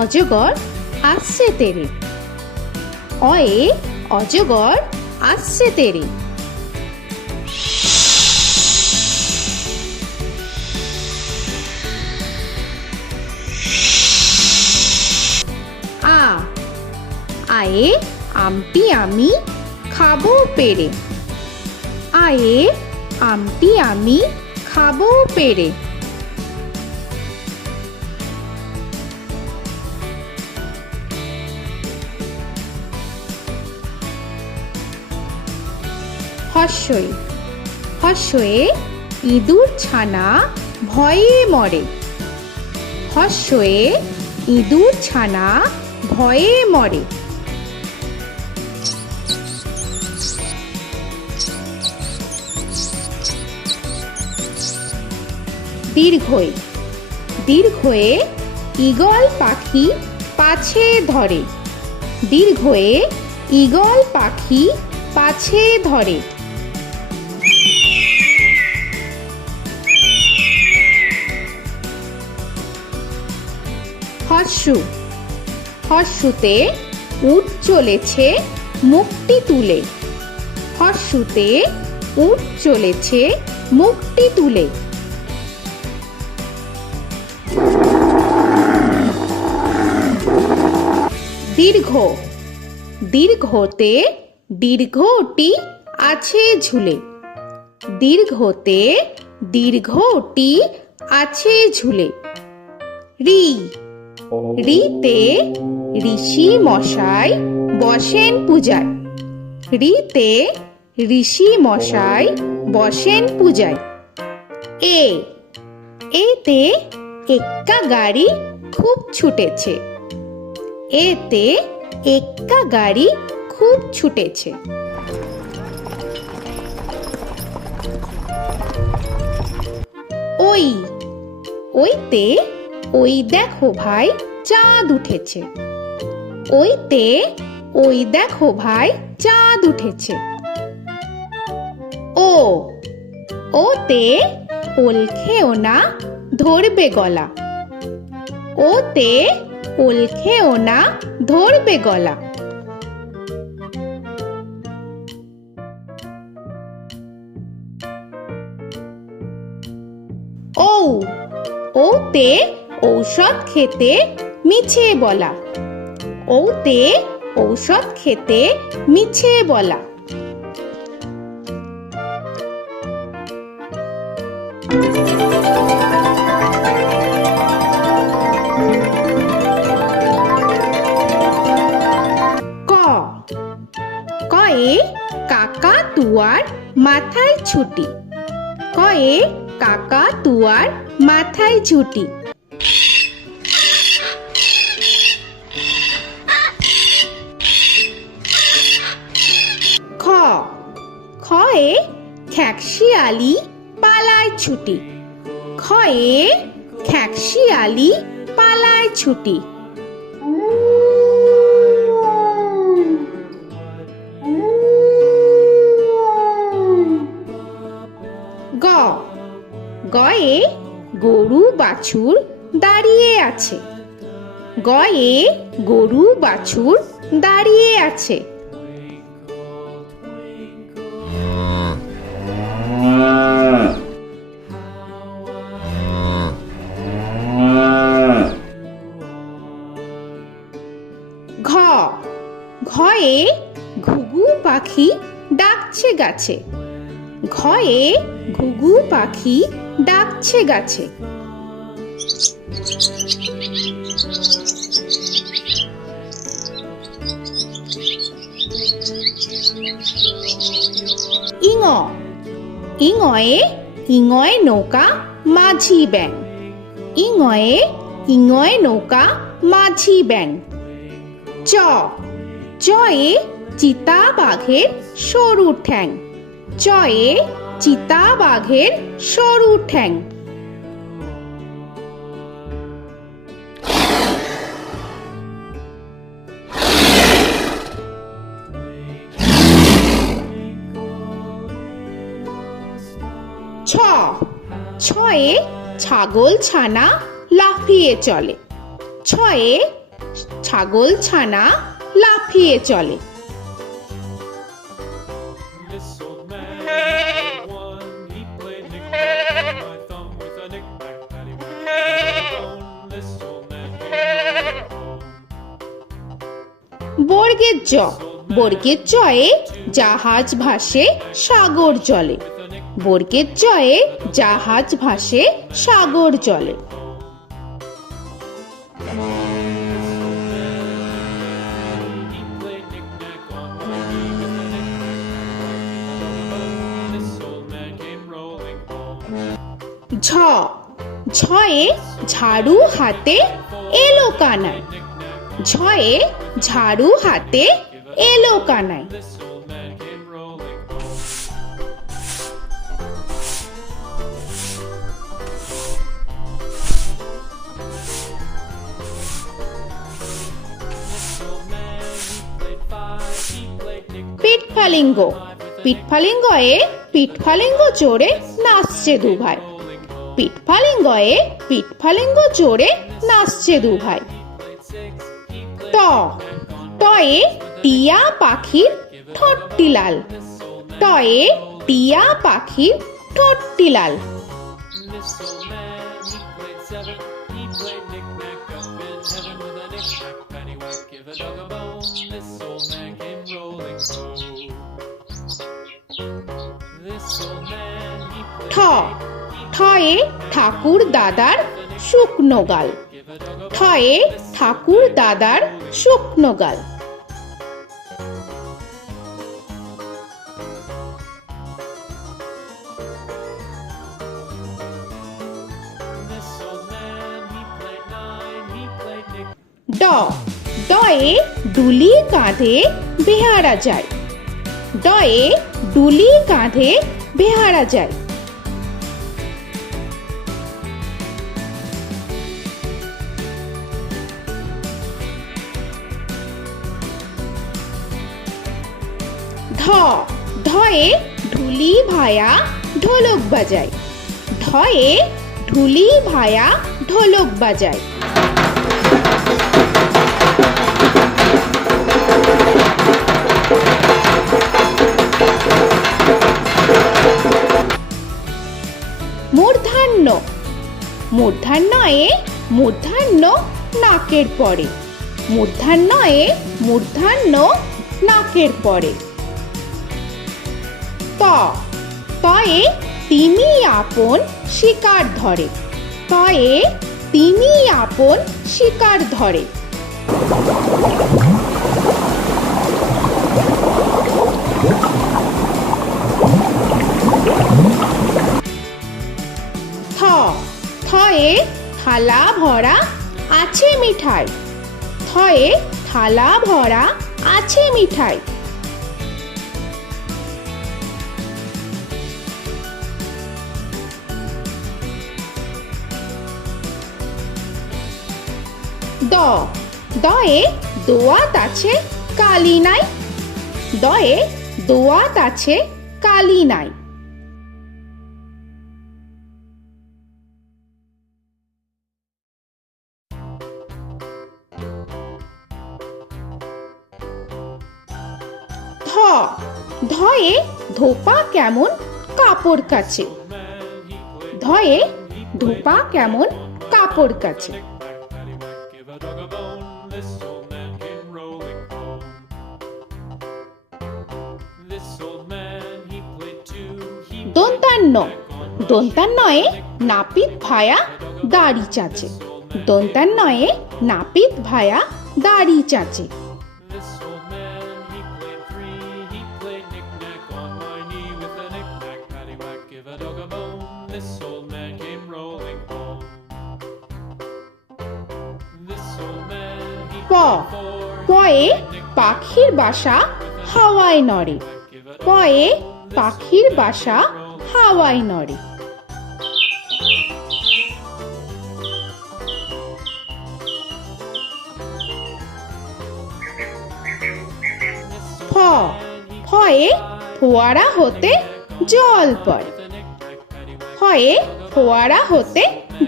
অজগর আসছে তেরে। অয়ে অজগর আসছে তেরে। আ আয়ে আমটি আমি খাবো পেরে। আয়ে আমটি আমি খাবো পেরে। হর্ষই হর্ষয়ে ইঁদুর ছানা ভয়ে মরে। হর্ষয়ে ইঁদুর ছানা ভয়ে মরে। দীর্ঘই দীর্ঘয়ে ঈগল পাখি পাছে ধরে। দীর্ঘয়ে ঈগল পাখি পাছে ধরে। হর্ষু হর্ষুতে উট চলেছে মুখটি তুলে। হর্ষুতে উট চলেছে মুখটি তুলে। দীর্ঘ দীর্ঘতে দীর্ঘটি আছে ঝুলে। দীর্ঘতে দীর্ঘটি আছে ঝুলে। রি রিতে ঋষি মশাই বসেন পূজায়। রিতে ঋষি মশাই বসেন পূজায়। এ এতে এক্কা গাড়ি খুব ছুটেছে। এতে এক্কা গাড়ি খুব ছুটেছে। ওই ওইতে ওই দেখো ভাই চাঁদ উঠেছে। ওইতে ওই দেখো ভাই চাঁদ উঠেছে। ও ওতে ওল খেও না ধরবে গলা। ওতে ওল খেও না ধরবে গলা। ঔ ওতে ঔষধ খেতে মিছে বলা। ওতে ঔষধ খেতে মিছে বলা। ক কয়ে কাকা তুয়ার মাথায় ছুটি। কয়ে কাকা তুয়ার মাথায় ছুটি। খ খয়ে খ্যাকশিয়ালি পালায় ছুটি। খয়ে খ্যাকশিয়ালি পালায় ছুটি। গ গয়ে গরু বাছুর দাঁড়িয়ে আছে। গয়ে গরু বাছুর দাঁড়িয়ে আছে। ঘ ঘয়ে ঘুঘু পাখি ডাকছে গাছে। ঘয়ে ঘুঘু পাখি ডাকছে গাছে। ইঙ ইঙয়ে ইঙয়ে নৌকা মাঝি ব্যাং। ইঙয়ে ইঙয়ে নৌকা মাঝি ব্যাং। চ চয়ে চিতা বাঘের সরু ঠ্যাং। চয়ে চিতা বাঘের সরু ঠ্যাং। ছ ছয়ে ছাগল ছানা লাফিয়ে চলে। ছয়ে ছাগল ছানা লাফিয়ে চলে। This old man had one. He played knick-knack on my thumb with a knick-knack, paddywhack, bone. This old man came rolling home. বর্গের জ, বর্গের জয়ে জাহাজ ভাসে সাগর জলে। বর্গের জয়ে জাহাজ ভাসে সাগর জলে। He played knick-knack on my knee with a knick-knack, bone. This old man came rolling home. ঝ, ঝয়ে ঝাড়ু হাতে এলো কানাই। ঝয়ে ঝাড়ু হাতে এলো Kanai. This old man came rolling home. This old man, he played five. He played knick-knack. পিঠফালিঙ্গ, পিঠফালিঙ্গয়ে পিঠফালিঙ্গ চড়ে নাচছে দু ভাই। পিঠফালিঙ্গয়ে পিঠফালিঙ্গ চড়ে নাচছে দু ভাই। ট, টয়ে টিয়া পাখির ঠোঁটটি লাল। টয়ে টিয়া পাখির ঠোঁটটি লাল। This old man, he played seven. He played knick-knack up in heaven with a knick-knack, paddywhack, give a dog a bone. This old man came rolling home. This old man, he ঠ, played ঠয়ে ঠাকুর দাদার শুকনো গাল। give a dog a ঠয়ে ঠাকুর দাদার শুকনো গাল। This old man, he played nine. He played knick. ড, ডয়ে ডুলি কাঁধে বেহারা যায়। ডয়ে ডুলি কাঁধে বেহারা যায়। ধ, ধয়ে ঢুলি ভায়া ঢোলক বাজায়। ধয়ে ঢুলি ভায়া ঢোলক বাজায়। মূর্ধন্য, মূর্ধন্যয়ে মূর্ধন্য নাকের পরে। মূর্ধন্যয়ে মূর্ধন্য নাকের পরে। ত, তয়ে তিমি আপন শিকার ধরে। তয়ে তিমি আপন শিকার ধরে। থ, থয়ে থালা ভরা আছে মিঠাই। থয়ে থালা ভরা আছে মিঠাই। দ, দয়ে দোয়াত আছে কালি নাই। দয়ে দোয়াত আছে কালি নাই। ধ, ধয়ে ধোপা কেমন কাপড় কাছে। ধয়ে ধোপা কেমন কাপড় কাছে। Paddywhack, give a dog a bone. This old man came rolling home. This old man, he played two. He দন্তান্ন, দন্তান্নয়ে নাপিত ভায়া দাড়ি চাচে। দন্তান্নয়ে নাপিত ভায়া দাড়ি চাচে। This old man, he played three. He played knick-knack on my knee with a knick-knack, paddywhack, give a dog a bone. This old man came rolling home. This old man, he প, played four. পয়ে পাখির বাসা হাওয়ায় নড়ে। পয়ে পাখির বাসা হাওয়ায় নড়ে। ফ, ফয়ে ফোয়ারা হতে জল পড়ে। ফয়ে ফোয়ারা হতে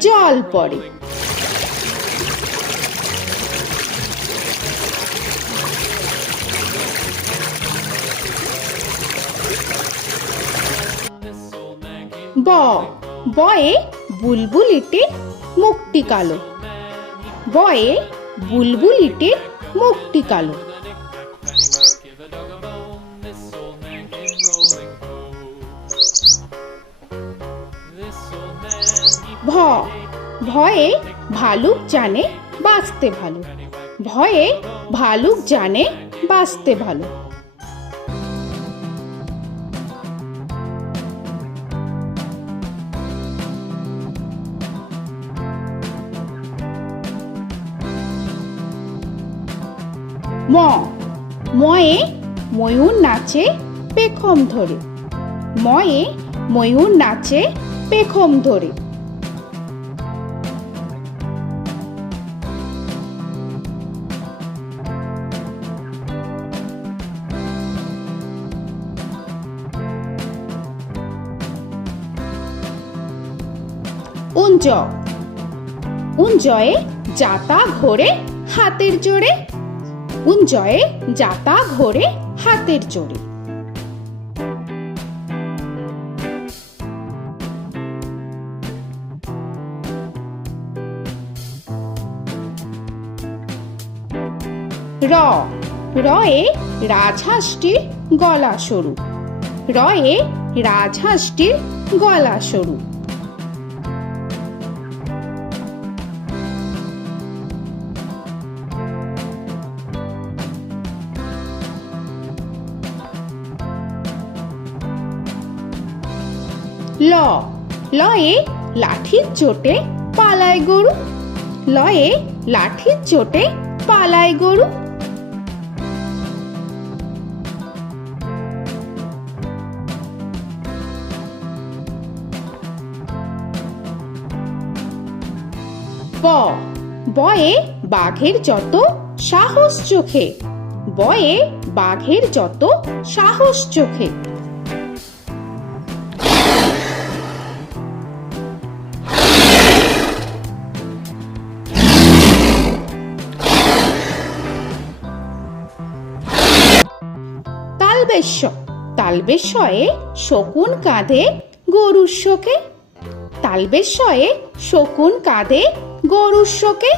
জল পড়ে। ব বয়ে বুলবুলিটির মুখটি কালো। বয়ে বুলবুলিটির মুখটি কালো। Give a dog a bone, this old man came rolling home. This old man, he ভ ভয়ে ভালুক জানে বাঁচতে ভালো। ভয়ে ভালুক জানে বাঁচতে ভালো। ম ময়ে ময়ূর নাচে পেখম ধরে। ময়ে ময়ূর নাচে পেখম ধরে। উঞ্জ উঞ্জয়ে যাতা ঘোরে হাতের জোরে। উঞ্জয়ে যাতা ঘোরে হাতের জোরে। র রয়ে রাজহাঁসটির গলা সরু। রয়ে রাজহাঁসটির গলা সরু। ল লয়ে লাঠির চোটে পালায় গরু। লয়ে লাঠির চোটে পালায় গরু। ব বয়ে বাঘের যত সাহস চোখে। বয়ে বাঘের যত সাহস চোখে। তালবেশ্য তালবেশ্যয়ে শকুন কাঁধে গরুর শোকে। তালবেশ্যয়ে শকুন কাঁধে গরুর শোকে।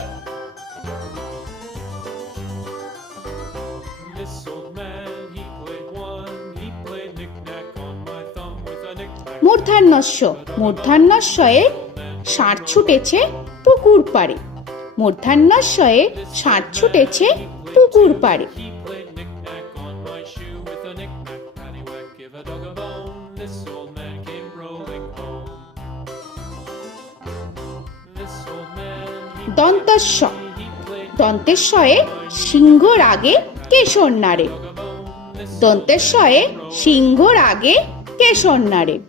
This old man, he played one, he played knick-knack on my thumb with a knick-knack. মূর্ধন্যস্য মূর্ধন্যস্বয়ে ষাঁড় ছুটেছে পুকুর পাড়ে। মূর্ধন্যস্বয়ে ষাঁড় ছুটেছে পুকুর পাড়ে। He played knick-knack on my shoe with a knick-knack, paddywhack, give a dog a bone. This old man came rolling home. This old man, দন্তস্ব he played দন্তেশ্বয়ে সিংহর আগে কেশর নাড়ে। dog a bone. This দন্তেশ্বয়ে সিংহর আগে কেশর নাড়ে। he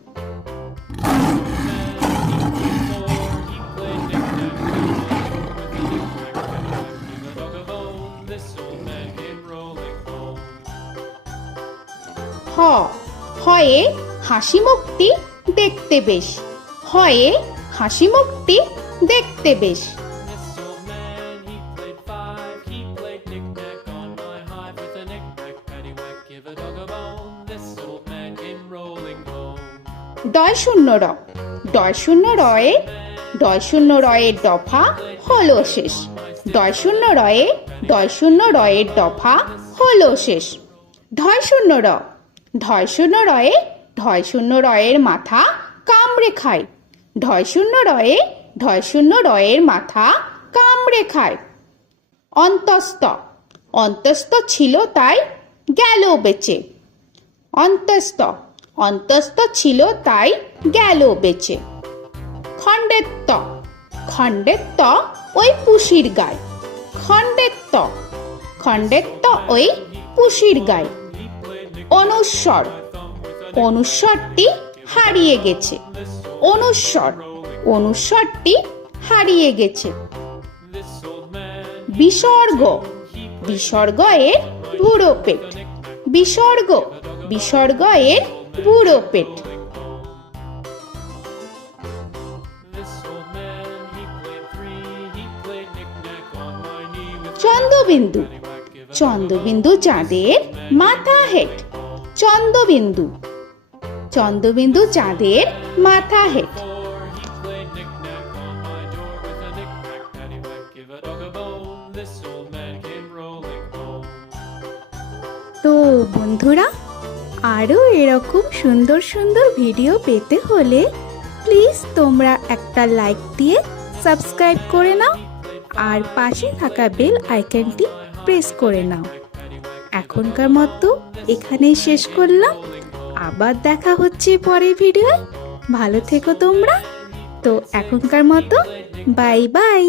played knick-knack on my shoe with a knick-knack, paddywhack, give a dog a bone. This old man came rolling home. হ হয়ে হাসি মুখটি দেখতে বেশ। হয়ে হাসি মুখটি দেখতে বেশ। This old man, he played five, he played knick-knack on my hive with a knick-knack, paddywhack, give a dog a bone. This old man came rolling home. ডয় শূন্য র ডয় শূন্য রয়ে ডয় শূন্য রয়ের দফা হলো শেষ। ডয় শূন্য রয়ে ডয় শূন্য রয়ের দফা হলো শেষ। ঢয় শূন্য র ঢয় শূন্য রয়ে ঢয় শূন্য রয়ের মাথা কামড়ে খায়। ঢয় শূন্য রয়ে ঢয় শূন্য রয়ের মাথা কামড়ে খায়। অন্তস্থ অন্তস্থ ছিল তাই গেল বেঁচে। অন্তস্থ অন্তস্থ ছিল তাই গেল বেঁচে। খণ্ডেত্ব খণ্ডেত্ব ওই পুষির গায়। খণ্ডেত্ব খণ্ডেত্ব ওই পুষির গায়। অনুস্বর অনুস্বরটি হারিয়ে গেছে। অনুস্বর অনুস্বরটি হারিয়ে গেছে। This old man, বিসর্গ বিসর্গ এর বুড়ো পেট। বিসর্গ বিসর্গ এর বুড়ো পেট। this old man, he played three, he played knick-knack on my knee with Chandrabindu paddywhack, give a Chandrabindu চাঁদের মাথা হেট। চন্দ্রবিন্দু চন্দ্রবিন্দু চাঁদের মাথা head. Before he played knick-knack on my door with a knick-knack, paddywhack, give a dog a bone. This old man came rolling home. তো বন্ধুরা, আরও এরকম সুন্দর সুন্দর ভিডিও পেতে হলে প্লিজ তোমরা একটা লাইক দিয়ে সাবস্ক্রাইব করে নাও আর পাশে থাকা বেল আইকনটি প্রেস করে নাও। এখনকার মতো এখানেই শেষ করলাম, আবার দেখা হচ্ছে পরের ভিডিও। ভালো থেকো তোমরা। তো এখনকার মতো বাই বাই।